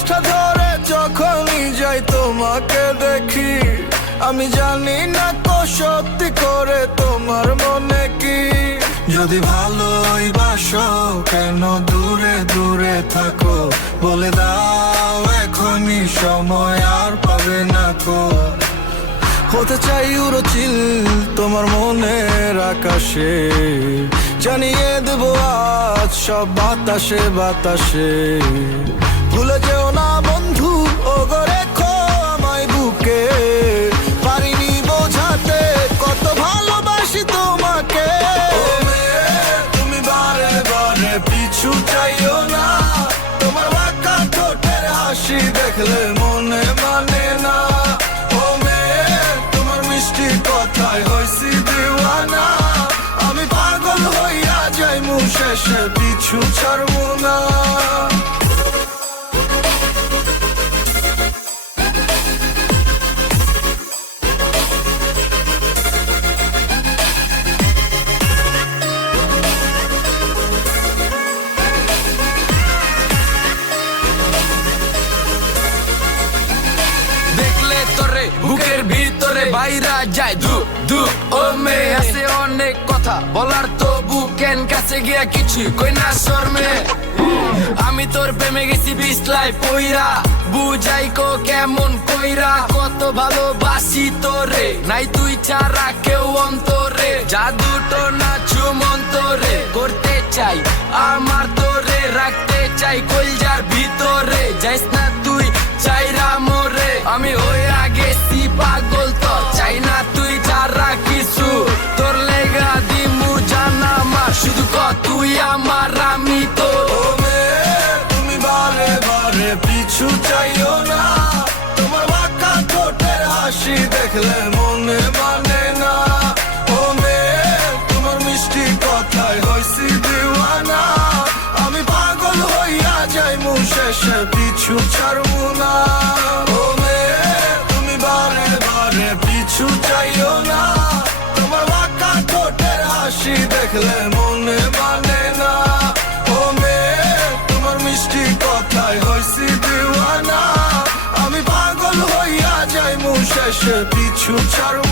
পাঁচটা ধরে যখনই যাই তোমাকে দেখি, আমি জানি না কো সত্যি করে তোমার মনে কি। যদি ভালোই বাসো কেন দূরে দূরে থাকো, বলে দাও এখনই সময় আর পাবে না কো। হতে চাই উড়োচিল তোমার মনের আকাশে, জানিয়ে দেবো আজ সব বাতাসে বাতাসে। ভুলে যেও না বন্ধু ও গো রেখো আমায় বুকে, পারিনি বোঝাতে কত ভালোবাসি তোমাকে। ও মেয়ে তুমি বারে বারে পিছু চাইও না, তোমার বাঁকা ঠোঁটের হাসি দেখলে মনে মানে না। ও মেয়ে তোমার মিষ্টি কথায় হইছি দিওয়ানা, আমি পাগল হইয়া যাইমু শেষে পিছু ছাড়বো না। বুকের ভিতরে বাইরা যায় ধু ধু। ও মেয়ে আছে অনেক কথা বলার, তো বুকেন কাছে গিয়া কিছু কই না শর্মে। আমি তোর প্রেমে গেছি বিছলাই পইরা, বুঝাই কো কেমন কইরা কত ভালোবাসি তোরে, নাই তুই ছাড়া কেউ অন্তরে। জাদুটো না চুমন্তরে করতে চাই আমার তোরে, রাখতে চাই কলজার ভিতরে। যাইস না তুই চাইরা মোরে, আমি হইয়া গেছি পাগল তো চাই না তুই ছাড়া কিছু। তোর লেগা দিমু জানা মা, শুধু ক তুই আমার আমি তো। ও মেয়ে তুমি বারে বারে পিছু চাইও না, তোমার বাঁকা ঠোঁটের হাসি দেখলে মনে মানে না। ও মেয়ে তোমার মিষ্টি কথায় হইছি দিওয়ানা, আমি পাগল হইয়া যাইমু শেষে পিছু ছাড়বো না। ও মেয়ে তুমি বারে বারে পিছু চাইও না, তোমার বাঁকা ঠোঁটের হাসি দেখলে মনে মানে না। ও মেয়ে তোমার মিষ্টি কথায় হইছি দিওয়ানা, আমি পাগল হইয়া যাইমু শেষে পিছু ছাড়বো